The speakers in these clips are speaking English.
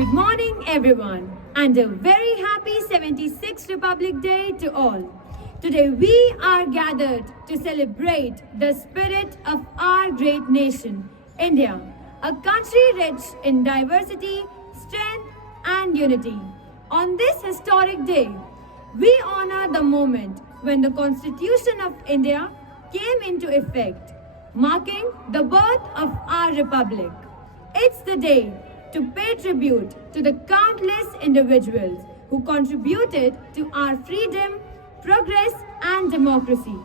Good morning, everyone, and a very happy 76th Republic Day to all. Today, we are gathered to celebrate the spirit of our great nation, India, a country rich in diversity, strength, and unity. On this historic day, we honor the moment when the Constitution of India came into effect, marking the birth of our republic. It's the day to pay tribute to the countless individuals who contributed to our freedom, progress, and democracy.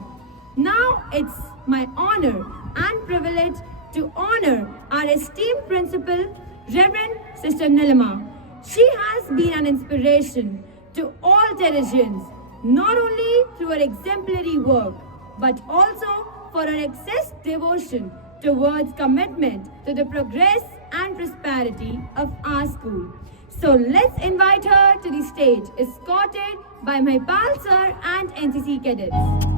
Now it's my honor and privilege to honor our esteemed principal, Reverend Sister Nilima. She has been an inspiration to all Teresians, not only through her exemplary work, but also for her excess devotion towards commitment to the progress and prosperity of our school. So let's invite her to the stage, escorted by my pal sir and NCC cadets.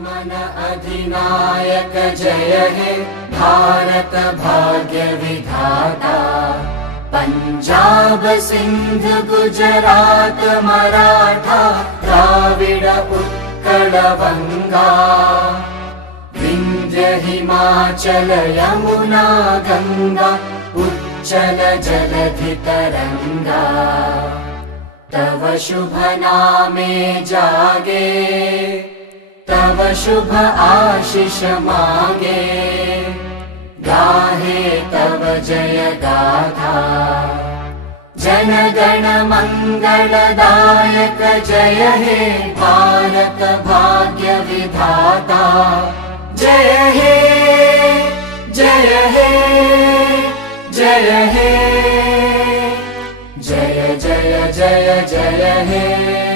मन अधिनायक जय हे भारत भाग्य विधाता पंजाब सिंध गुजरात मराठा द्राविड उत्कल बंगा विंध्य हिमाचल यमुना गंगा उच्चल जलधि तरंगा तव शुभ नामे जागे तव शुभ आशीष मांगे गाहे तव जय गाथा जन गण मंगलदायक जय हे भारत भाग्य विधाता जय हे जय हे जय हे जय जय जय जय हे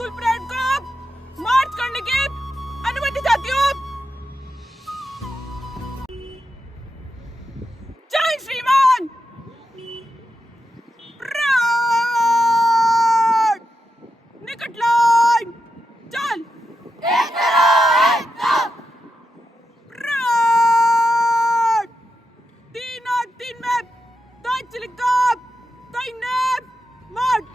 स्कूल परेड को मार्च करने की अनुमति चाहती हूँ। जय श्रीमान। परेड निकट लाइन चल। परेड 3 में चिलिका मार्च।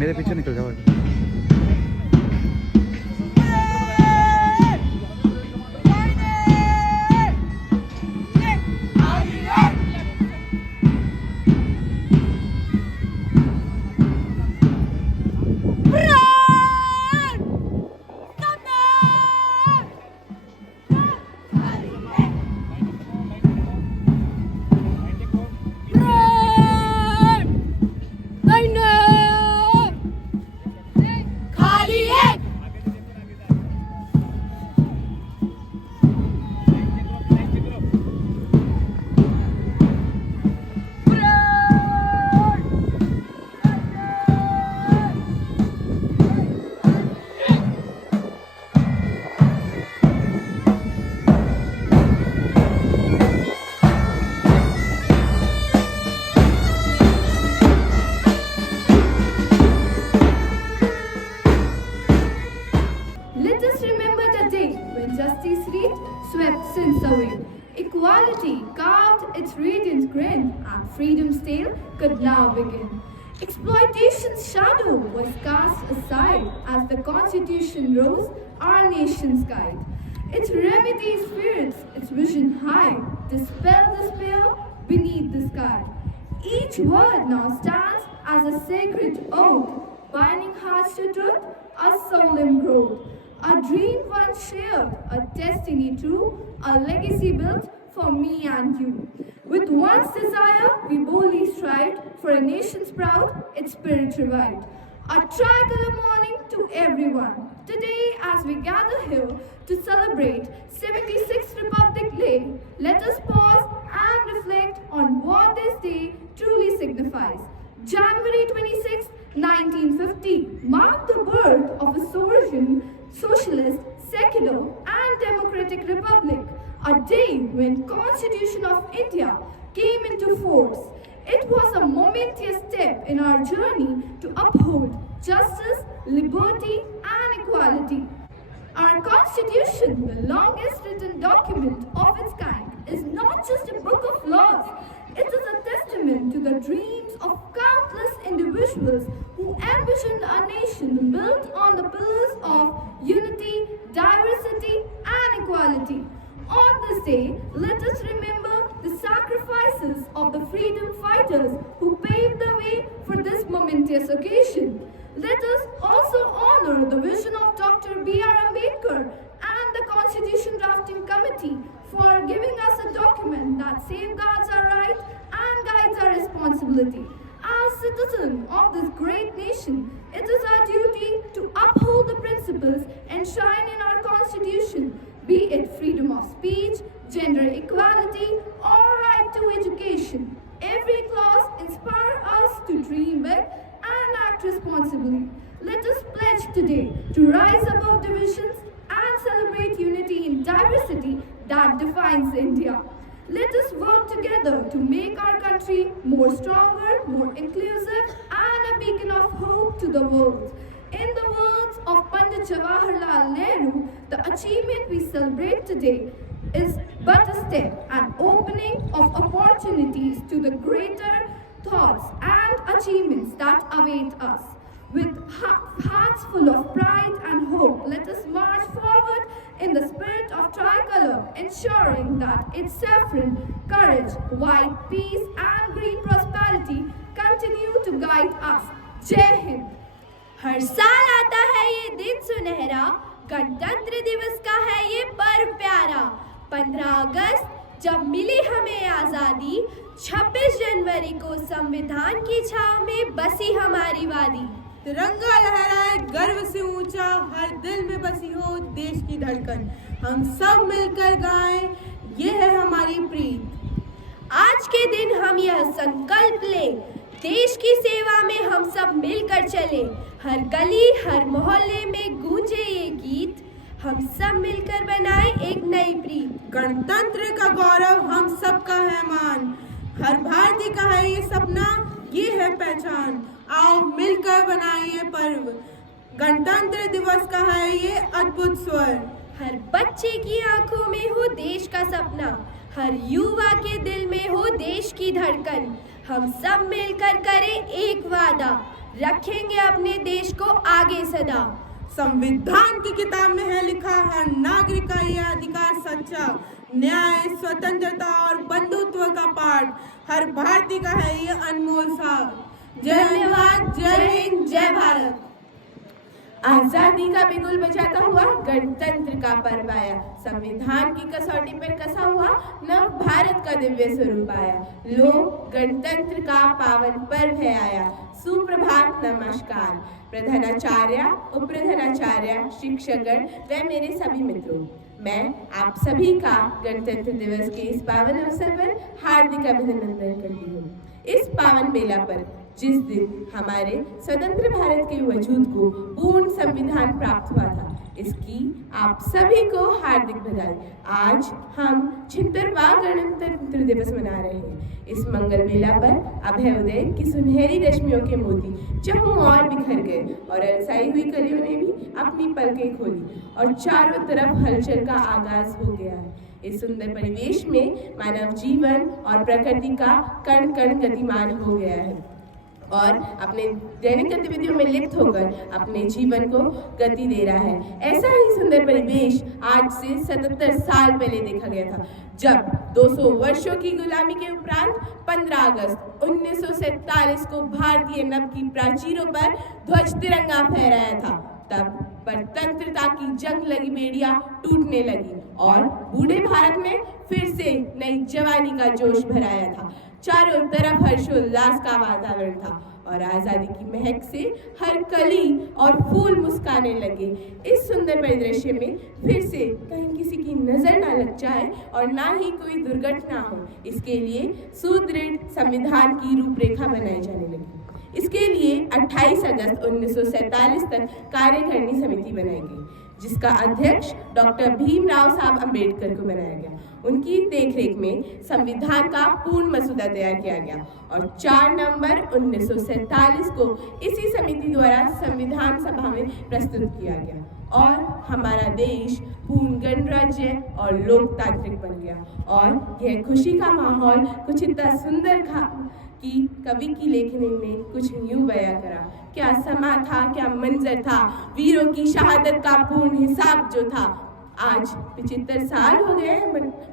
मेरे पीछे निकल जाओ। Let us remember the day when justice read swept sins away. Equality carved its radiant grin, and freedom's tale could now begin. Exploitation's shadow was cast aside as the Constitution rose, our nation's guide. Its remedies spirits, its vision high, dispel despair beneath the sky. Each word now stands as a sacred oath, binding hearts to truth, a solemn growth. A dream once shared, a destiny true, a legacy built for me and you. With one's desire, we boldly strived for a nation's proud, its spirit revived. A tricolor morning to everyone. Today, as we gather here to celebrate 76th Republic Day, let us pause and reflect on what this day truly signifies. January 26, 1950 marked the birth of a sovereign, socialist, secular and democratic republic, a day when Constitution of India came into force. It was a momentous step in our journey to uphold justice, liberty and equality. Our Constitution, the longest written document of its kind, is not just a book of laws. It is a testament to the dreams of countless individuals who envisioned a nation built on the pillars of unity, diversity, and equality. On this day, let us remember the sacrifices of the freedom fighters who paved the way for this momentous occasion. Let us also honor the vision of Dr. B.R. Ambedkar and the Constitution Drafting Committee for giving us a document that safeguards our rights and guides our responsibility. As citizens of this great nation, it is our duty to uphold the principles enshrined in our Constitution, be it freedom of speech, gender equality, or right to education. Every clause inspires us to dream big and act responsibly. Let us pledge today to rise above divisions and celebrate unity in diversity that defines India. Let us work together to make our country more stronger, more inclusive, and a beacon of hope to the world. In the words of Pandit Jawaharlal Nehru, the achievement we celebrate today is but a step, an opening of opportunities to the greater thoughts and achievements that await us. With hearts full of pride and hope, let us march forward in the spirit of tricolor, ensuring that its saffron, courage, white peace, and green prosperity continue to guide us. Jai Hind! हर साल आता है ये दिन सुनहरा, गणतंत्र दिवस का है ये पर्व प्यारा। 15 अगस्त जब मिली हमें आज़ादी, 26 जनवरी को संविधान की छाव में बसी हमारी वादी। तिरंगा लहराए गर्व से ऊंचा, हर दिल में बसी हो देश की धड़कन। हम सब मिलकर गाएं, ये है हमारी प्रीत। आज के दिन हम यह संकल्प लें, देश की सेवा में हम सब मिलकर चले। हर गली हर मोहल्ले में गूंजे ये गीत, हम सब मिलकर बनाए एक नई प्रीत। गणतंत्र का गौरव हम सबका है मान, हर भारतीय का है ये सपना, ये है पहचान। आओ मिलकर बनाइए पर्व, गणतंत्र दिवस का है ये अद्भुत स्वर। हर बच्चे की आंखों में हो देश का सपना, हर युवा के दिल में हो देश की धड़कन। हम सब मिलकर करें एक वादा, रखेंगे अपने देश को आगे सदा। संविधान की किताब में है लिखा, हर नागरिक का यह अधिकार सच्चा, न्याय, स्वतंत्रता और बंधुत्व का पाठ हर भारतीय का है ये अनमोल साथ। धन्यवाद। जय हिंद, जय भारत। आजादी का बिगुल बजाता हुआ गणतंत्र का पर्व आया, संविधान की कसौटी पर कसा हुआ नव भारत का दिव्य स्वरूप आया। लो गणतंत्र का पावन पर्व है आया, सुप्रभात नमस्कार। प्रधानाचार्य, उप प्रधानाचार्य, शिक्षकगण व मेरे सभी मित्रों, मैं आप सभी का गणतंत्र दिवस के इस पावन अवसर पर हार्दिक अभिनंदन करती हूँ। इस पावन मेला पर जिस दिन हमारे स्वतंत्र भारत के वजूद को पूर्ण संविधान प्राप्त हुआ था, इसकी आप सभी को हार्दिक बधाई। आज हम 76वां गणतंत्र दिवस मना रहे हैं। इस मंगल मेला पर अभयोदय की सुनहरी रश्मियों के मोती चहुं और बिखर गए और अलसाई हुई कलियों ने भी अपनी पलकें खोली और चारों तरफ हलचल का आगाज हो गया है। इस सुंदर परिवेश में मानव जीवन और प्रकृति का कण कण गतिमान हो गया है और अपने दैनिक गतिविधियों में लिप्त होकर अपने जीवन को गति दे रहा है। ऐसा ही सुंदर परिवेश आज से 77 साल पहले देखा गया था, जब 200 वर्षों की गुलामी के उपरांत 15 अगस्त 1947 को भारतीय नभ की प्राचीरों पर ध्वज तिरंगा फहराया था। तब परतंत्रता की जंग लगी बेड़ियां टूटने लगी और बूढ़े भारत में फिर से नई जवानी का जोश भराया था। चारों तरफ हर्षोल्लास का वातावरण था और आजादी की महक से हर कली और फूल मुस्काने लगे। इस सुंदर परिदृश्य में फिर से कहीं किसी की नजर ना लग जाए और ना ही कोई दुर्घटना हो, इसके लिए सुदृढ़ संविधान की रूपरेखा बनाई जाने लगी। इसके लिए 28 अगस्त 1947 तक कार्यकारिणी समिति बनाई गई, जिसका अध्यक्ष डॉक्टर भीमराव साहब अम्बेडकर को बनाया गया। उनकी देखरेख में संविधान का पूर्ण मसौदा तैयार किया गया और 4 नवंबर 1947 को इसी समिति द्वारा संविधान सभा में प्रस्तुत किया गया और हमारा देश पूर्ण गणराज्य और लोकतांत्रिक बन गया। और यह खुशी का माहौल कुछ इतना सुंदर था कि कवि की लेखनी ने कुछ यूं बयां करा, क्या समा था, क्या मंजर था, वीरों की शहादत का पूर्ण हिसाब जो था, आज 75 साल हो गए हैं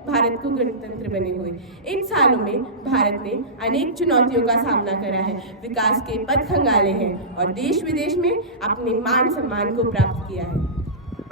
भारत को गणतंत्र बने हुए। इन सालों में भारत ने अनेक चुनौतियों का सामना करा है, विकास के पथ खंगाले हैं और देश विदेश में अपने मान सम्मान को प्राप्त किया है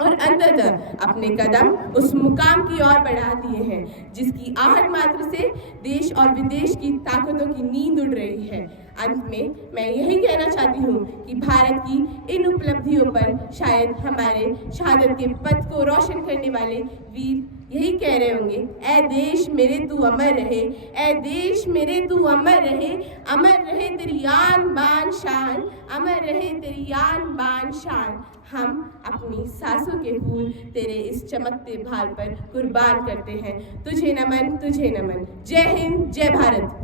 और अंततः अपने कदम उस मुकाम की ओर बढ़ा दिए हैं जिसकी आहट मात्र से देश और विदेश की ताकतों की नींद उड़ रही है। अंत में मैं यही कहना चाहती हूँ कि भारत की इन उपलब्धियों पर शायद हमारे शहादत के पथ को रोशन करने वाले वीर यही कह रहे होंगे, ऐ देश मेरे तू अमर रहे, ऐ देश मेरे तू अमर रहे तेरी आन बान शान, अमर रहे तेरी आन बान शान। हम अपनी सांसों के फूल तेरे इस चमकते भाल पर कुर्बान करते हैं। तुझे नमन, तुझे नमन। जय हिंद, जय Bharat.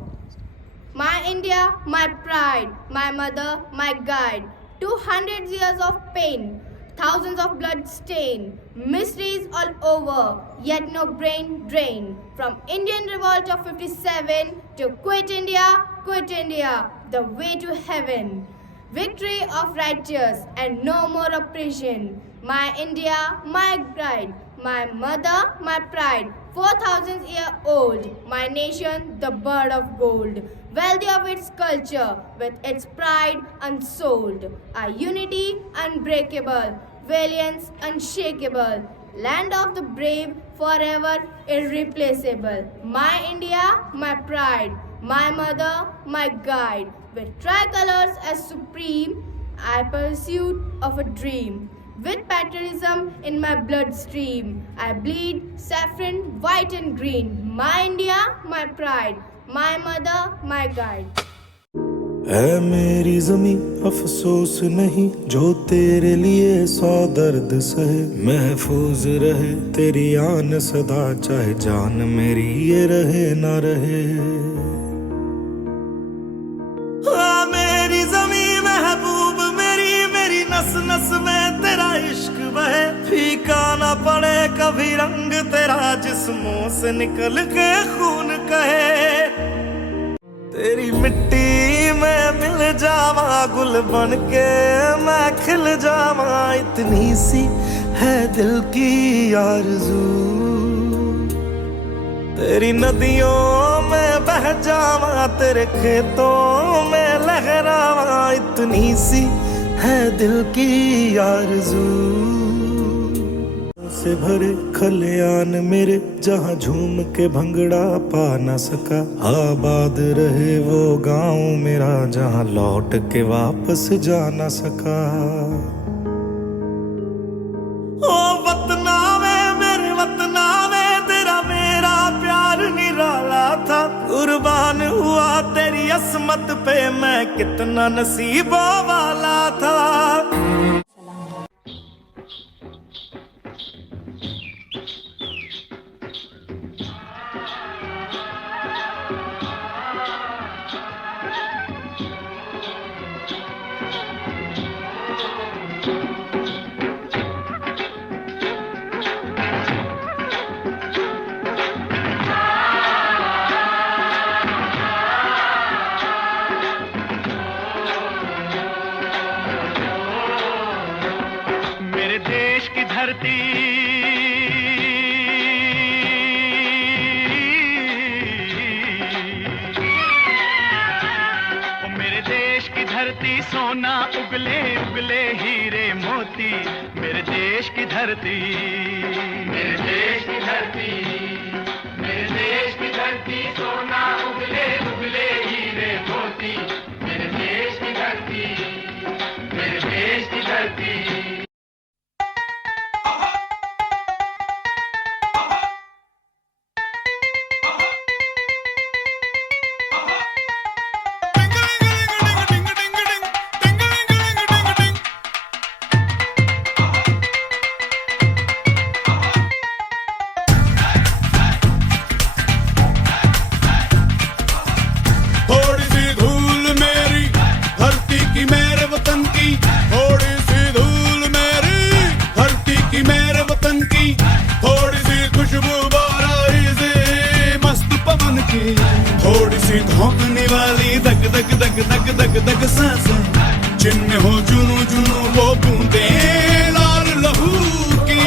My India, my pride, my mother, my guide. 200 years of pain, thousands of blood stain, mysteries all over, yet no brain drain. From Indian revolt of 57 to quit India, the way to heaven. Victory of righteous and no more oppression. My India, my pride, my mother, my pride. 4,000-year-old, my nation, the bird of gold. Wealthy of its culture, with its pride unsold. Our unity unbreakable, valiance unshakable. Land of the brave, forever irreplaceable. My India, my pride, my mother, my guide. With tricolors as supreme, I pursuit of a dream. With patriotism in my bloodstream, I bleed saffron, white and green. My India, my pride, my mother, my guide. है मेरी ज़मीं अफसोस नहीं जो तेरे लिए 100 दर्द सहे, महफूज रहे तेरी आन सदा चाहे जान मेरी ये रहे ना रहे। मेरी ज़मीं महबूब मेरी नस नस में तेरा इश्क बहे, फीका ना पड़े कभी रंग तेरा जिस्मों से निकल के खून कहे। तेरी मिट्टी में मिल जावा गुल बन के मैं खिल जावा, इतनी सी है दिल की आरज़ू। तेरी नदियों में बह जावा तेरे खेतों में लहरावा, इतनी सी है दिल की आरज़ू। से भरे खलियान मेरे जहाँ झूम के भंगड़ा पा न सका, आबाद रहे वो गांव मेरा जहाँ लौट के वापस जा न सका। ओ वतना में मेरे वतना में तेरा मेरा प्यार निराला था, कुर्बान हुआ तेरी असमत पे मैं कितना नसीबों वाला था। धरती मेरे देश की धरती सोना उगले उगले हीरे मोती, मेरे देश की धरती, मेरे देश की धरती, मेरे देश की धरती सोना उगले उगले हीरे मोती, मेरे देश की धरती, मेरे देश की धरती। थोड़ी सी धोखने वाली दग दग दग दग दग दग सांसें, जिनमें हो जुनू जुनू वो बूंदे लाल लहू की।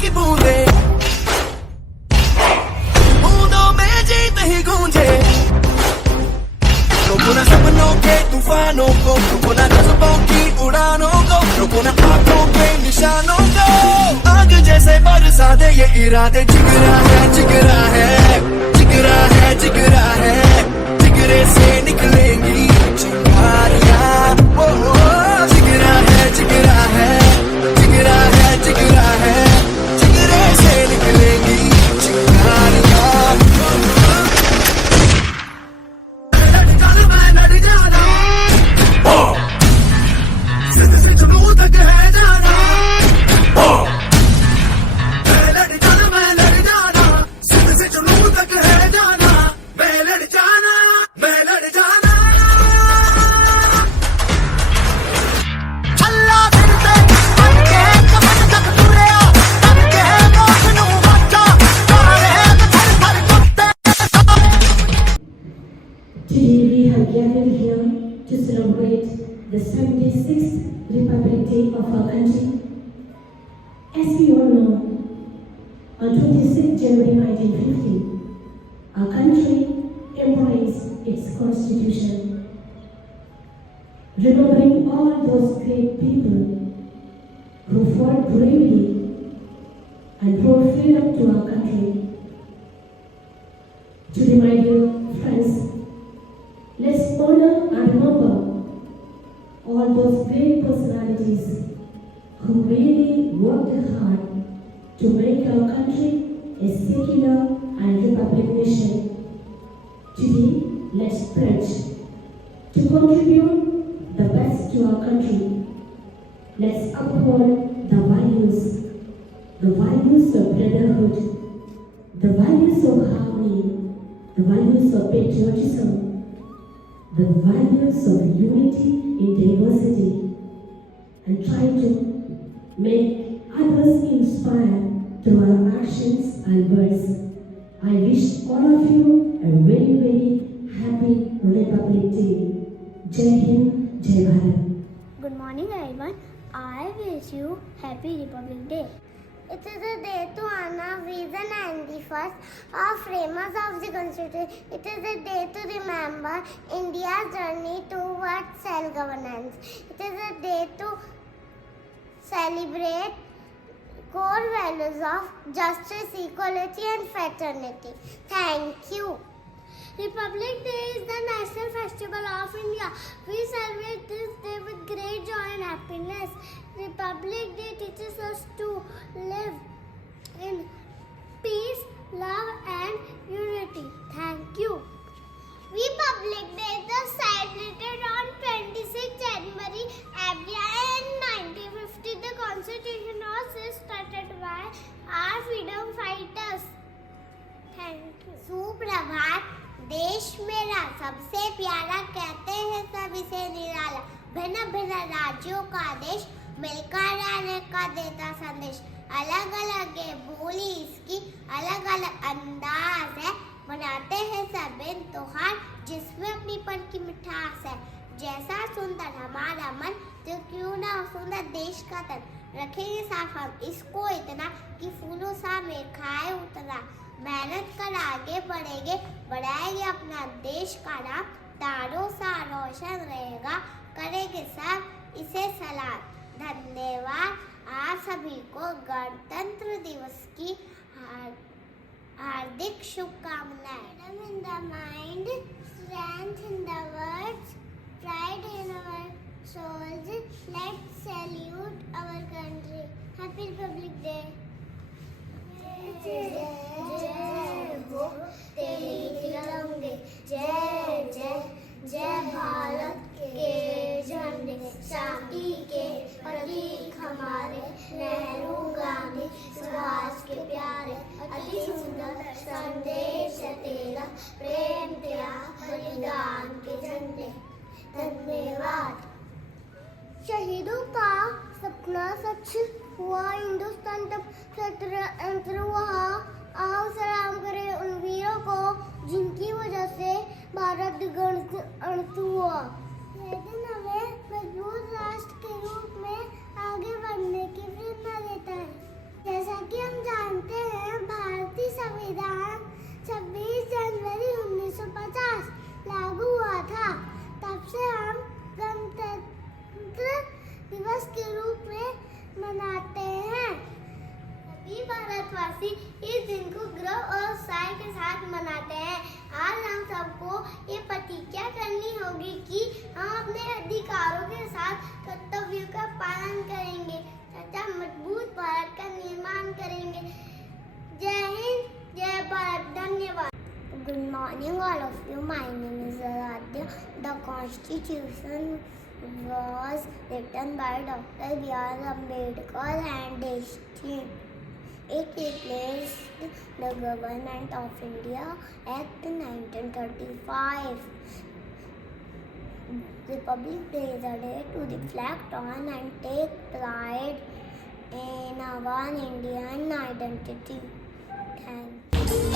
की बूंदे, बूंदों में जीत ही गूंजे। रोको ना सपनों के तूफानों को, रोको ना जज्बों की उड़ानों को, रोको ना आंखों के निशानों को। आग जैसे बरसा दे ये इरादे, जिगरा है जिगरा है जिगरा है जिगरा है, जिगरे से निकलेंगी चिंगारियां। ओ जिगरा है जिगरा है जिगरा है जिगरा है, जिगरे से निकलेंगी चिंगारियां। Today we have gathered here to celebrate the 76th Republic Day of our country. As we all know, on 26 January 1950, our country embraced its constitution, remembering all those great people who fought bravely and brought freedom to our country. Today, my dear friends, let's honor and remember all those great personalities who really worked hard to make our country a secular and republic nation. Today, let's pledge to contribute the best to our country. Let's uphold the values of brotherhood, the values of harmony, the values of patriotism, the values of unity in diversity, and try to make others inspired through our actions and words. I wish all of you a very, very happy Republic Day. Jai Hind, Jai Bharat. Good morning, everyone. I wish you Happy Republic Day. It is a day to honor vision and the first of framers of the Constitution. It is a day to remember India's journey towards self-governance. It is a day to celebrate core values of justice, equality and fraternity. Thank you. Republic Day is the national festival of India. We celebrate this day with great joy and happiness. Republic Day teaches us to live in peace, love and unity. Thank you. Republic Day is celebrated on 26 January every year. In 1950, the Constitution was started by our freedom fighters. Thank you. सुप्रभात। देश मेरा सबसे प्यारा, कहते हैं सब इसे निराला। भिन्न भिन्न राज्यों का देश मिलकर रहने का देता संदेश। अलग अलग है बोली इसकी, अलग अलग अंदाज है। मनाते हैं सब इन त्योहार जिसमें अपनीपन की मिठास है। जैसा सुंदर हमारा मन, तो क्यों ना सुंदर देश का तन। रखेंगे साफ हम इसको इतना कि फूलों सा मेल खाए उतना। मेहनत कर आगे बढ़ेंगे, बढ़ाएंगे अपना देश का नाम। तारों सा रोशन रहेगा, करेंगे सब इसे सलाम। धन्यवाद आप सभी को गणतंत्र दिवस की हार्दिक शुभकामनाएं। Freedom in the mind, strength in the words, pride in our souls. Let's salute our country. Happy Republic Day. जय हो तेरी तिरंगे, जय जय जय भारत के झंडे। शांति के प्रतीक हमारे नेहरू गांधी सुभाष के प्यारे। अति सुंदर संदेश है तेरा, प्रेम तेरा बलिदान के झंडे। धन्यवाद। शहीदों का सपना सच हुआ, हिंदुस्तान तब स्वतंत्र हुआ। आओ सलाम करें उन वीरों को जिनकी वजह से भारत गणतंत्र हुआ। यह दिन हमें मजबूत राष्ट्र के रूप में आगे बढ़ने की प्रेरणा देता है। जैसा कि हम जानते हैं भारतीय संविधान 26 जनवरी 1950 लागू हुआ था। तब से हम गणतंत्र दिवस के रूप में मनाते हैं। सभी भारतवासी इस दिन को गर्व और उत्साह के साथ मनाते हैं। आज हम सबको ये प्रतिज्ञा करनी होगी कि हम अपने अधिकारों के साथ कर्तव्यों का पालन करेंगे तथा मजबूत भारत का निर्माण करेंगे। जय हिंद, जय भारत, धन्यवाद। Good morning all of you. My name is Aradhya. The Constitution was written by Dr. B.R. Ambedkar and destined. It replaced the Government of India Act 1935. Republic Day is a day to reflect on and take pride in our Indian identity. Thank you.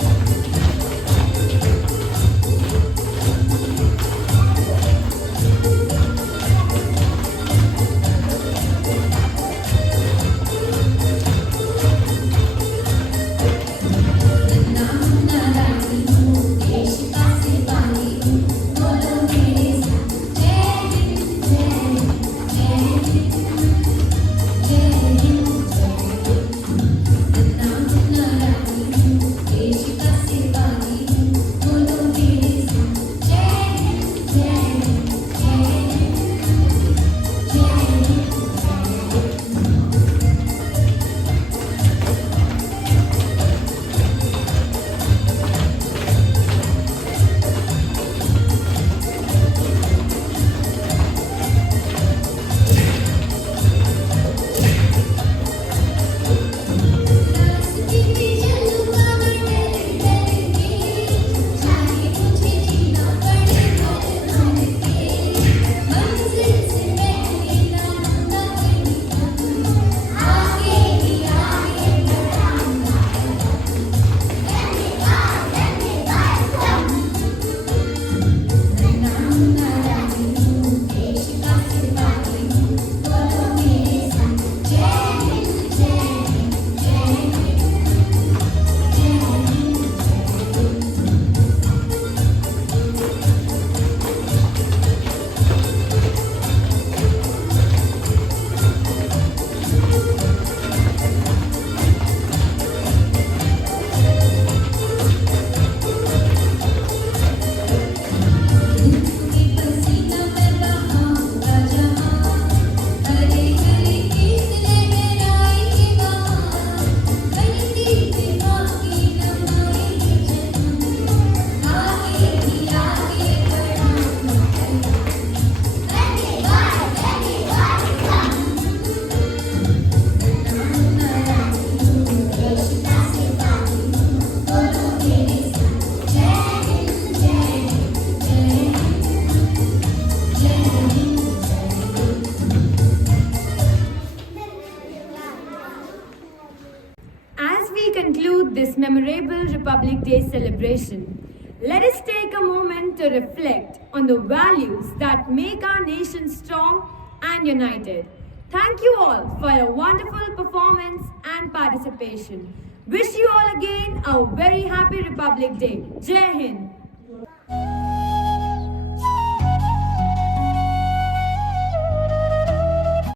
This memorable Republic Day celebration, let us take a moment to reflect on the values that make our nation strong and united. Thank you all for your wonderful performance and participation. Wish you all again a very happy Republic Day. Jai Hind.